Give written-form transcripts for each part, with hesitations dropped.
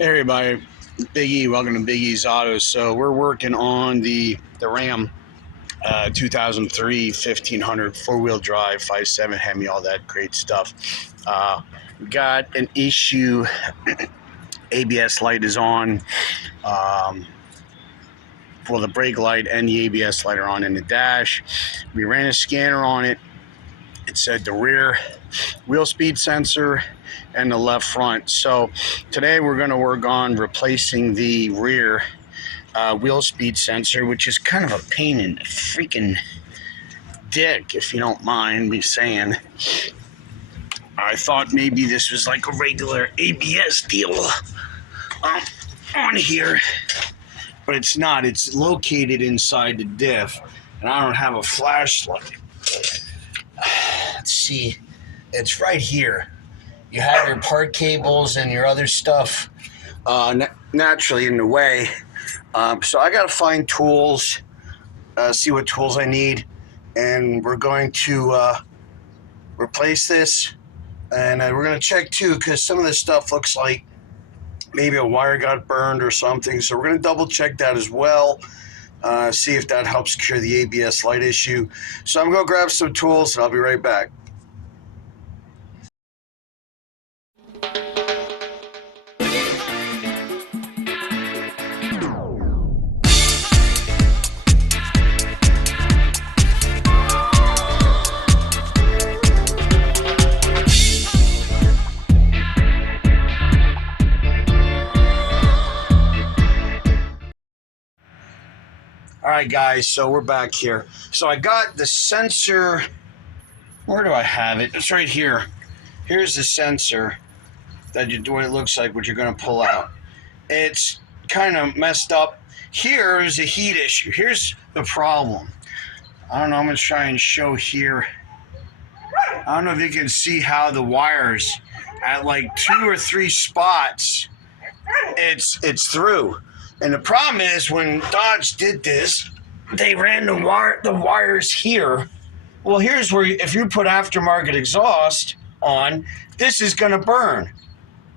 Hey everybody, Big E, welcome to Big E's Autos. So we're working on the Ram 2003 1500 four-wheel drive 5.7 Hemi, all that great stuff. We got an issue. ABS light is on. Um, well, the brake light and the ABS light are on in the dash. We ran a scanner on it. It said the rear wheel speed sensor and the left front. So today we're going to work on replacing the rear wheel speed sensor, which is kind of a pain in the freaking dick, if you don't mind me saying. I thought maybe this was like a regular ABS deal on here, but it's not. It's located inside the diff, and I don't have a flashlight. Let's see. It's right here. You have your part cables and your other stuff naturally in the way. So I got to find tools, see what tools I need, and we're going to replace this. And we're going to check too, because some of this stuff looks like maybe a wire got burned or something. So we're going to double check that as well, see if that helps cure the ABS light issue. So I'm going to grab some tools and I'll be right back. All right, guys, so we're back here. So I got the sensor. Where do I have it? It's right here. Here's the sensor that you do what it looks like, what you're going to pull out. It's kind of messed up. Here is a heat issue. Here's the problem. I don't know. I'm going to try and show here. I don't know if you can see how the wires at like 2 or 3 spots, it's through. And the problem is when Dodge did this, they ran the wires here. Well, here's where if you put aftermarket exhaust on, this is going to burn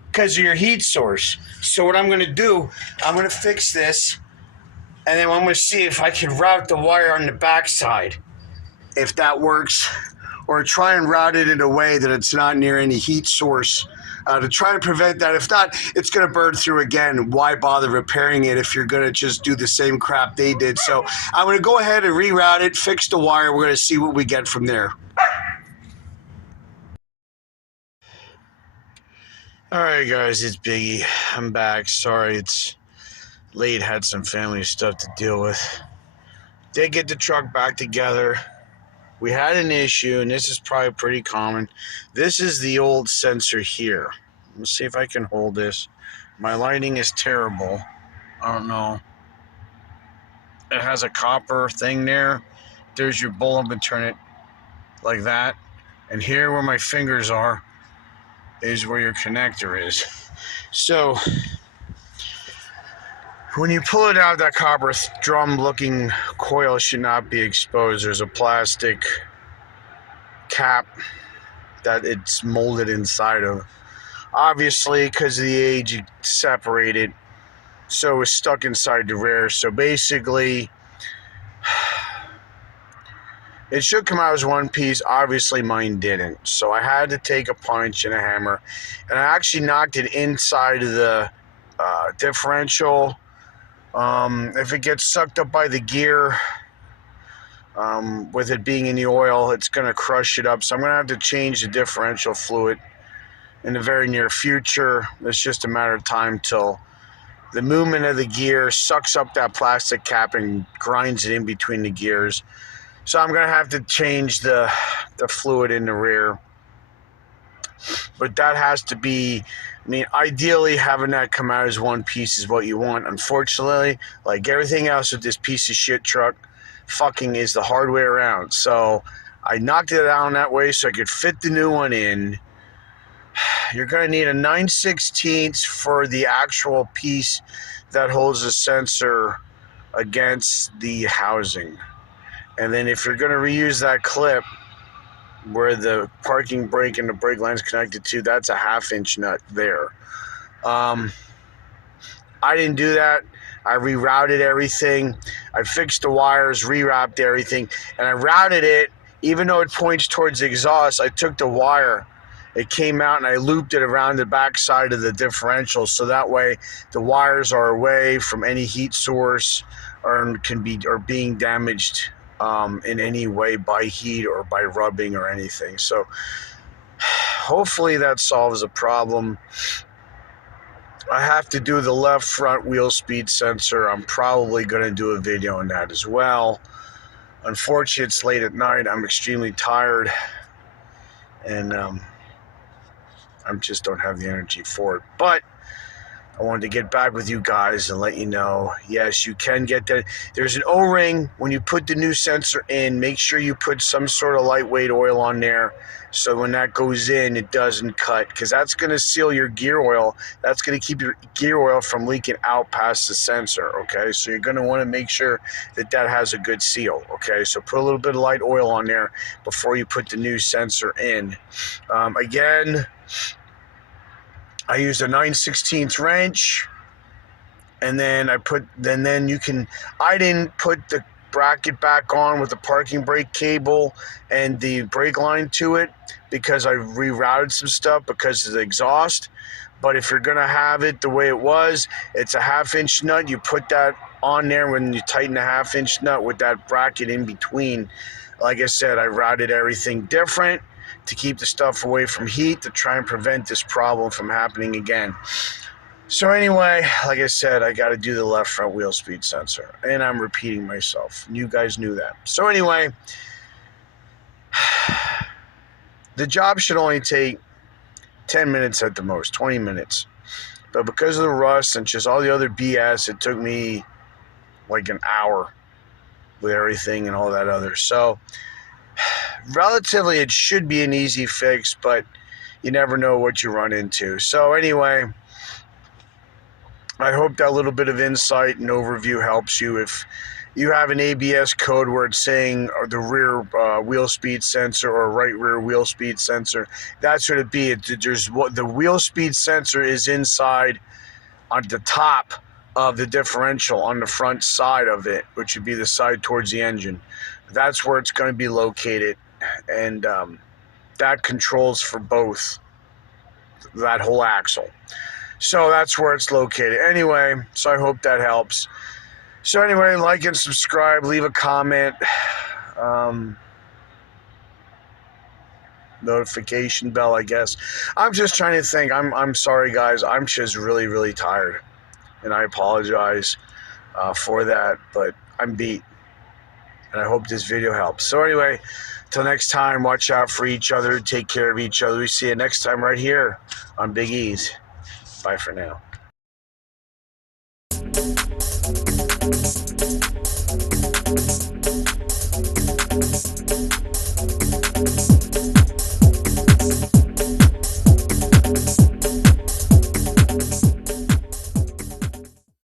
because of your heat source. So what I'm going to do, I'm going to fix this, and then I'm going to see if I can route the wire on the backside, if that works, or try and route it in a way that it's not near any heat source. To try to prevent that. If not, it's going to burn through again. Why bother repairing it if you're going to just do the same crap they did? So I'm going to go ahead and reroute it, fix the wire. We're going to see what we get from there. All right, guys, it's Biggie. I'm back. Sorry, it's late. Had some family stuff to deal with. Did get the truck back together. We had an issue, and this is probably pretty common. This is the old sensor here. Let's see if I can hold this. My lighting is terrible. I don't know. It has a copper thing there. There's your bulb, and turn it like that. And here where my fingers are is where your connector is. So when you pull it out, that copper drum looking coil should not be exposed. There's a plastic cap that it's molded inside of. Obviously, because of the age, it separated, so it's stuck inside the rear. So basically, it should come out as one piece. Obviously, mine didn't. So I had to take a punch and a hammer, and I actually knocked it inside of the differential. If it gets sucked up by the gear, with it being in the oil, it's going to crush it up. So I'm going to have to change the differential fluid in the very near future. It's just a matter of time till the movement of the gear sucks up that plastic cap and grinds it in between the gears. So I'm going to have to change the fluid in the rear. But that has to be, I mean, ideally having that come out as one piece is what you want. Unfortunately, like everything else with this piece of shit truck, fucking is the hard way around. So I knocked it down that way so I could fit the new one in. You're going to need a 9/16 for the actual piece that holds the sensor against the housing. And then if you're going to reuse that clip where the parking brake and the brake line's connected to, that's a 1/2 inch nut there. I didn't do that. I rerouted everything. I fixed the wires, rewrapped everything, and I routed it. Even though it points towards the exhaust, I took the wire. It came out and I looped it around the back side of the differential, so that way the wires are away from any heat source or being damaged in any way by heat or by rubbing or anything. So hopefully that solves the problem. I have to do the left front wheel speed sensor. I'm probably going to do a video on that as well. Unfortunately, it's late at night. I'm extremely tired, and I just don't have the energy for it. But I wanted to get back with you guys and let you know, yes, you can get that. There's an O-ring. When you put the new sensor in, make sure you put some sort of lightweight oil on there, so when that goes in, it doesn't cut, because that's going to seal your gear oil. That's going to keep your gear oil from leaking out past the sensor, okay? So you're going to want to make sure that that has a good seal, okay? So put a little bit of light oil on there before you put the new sensor in. Again, I used a 9/16 wrench, and then I didn't put the bracket back on with the parking brake cable and the brake line to it, because I rerouted some stuff because of the exhaust. But if you're gonna have it the way it was, it's a 1/2-inch nut. You put that on there when you tighten the 1/2-inch nut with that bracket in between. Like I said, I routed everything different to keep the stuff away from heat, to try and prevent this problem from happening again. So anyway, like I said, I got to do the left front wheel speed sensor, and I'm repeating myself. You guys knew that. So anyway, the job should only take 10 minutes at the most, 20 minutes. But because of the rust and just all the other BS, it took me like an hour with everything and all that other. So relatively, it should be an easy fix, but you never know what you run into. So anyway, I hope that little bit of insight and overview helps you. If you have an ABS code where it's saying the rear wheel speed sensor or right rear wheel speed sensor, that's what it be. The wheel speed sensor is inside on the top of the differential on the front side of it, which would be the side towards the engine. That's where it's going to be located, and that controls for both, that whole axle. So that's where it's located. Anyway, so I hope that helps. So anyway, like and subscribe, leave a comment, notification bell, I guess. I'm just trying to think. I'm sorry, guys. I'm just really, really tired, and I apologize for that, but I'm beat, and I hope this video helps. So anyway, till next time, watch out for each other, take care of each other. We see you next time right here on Big E's. Bye for now.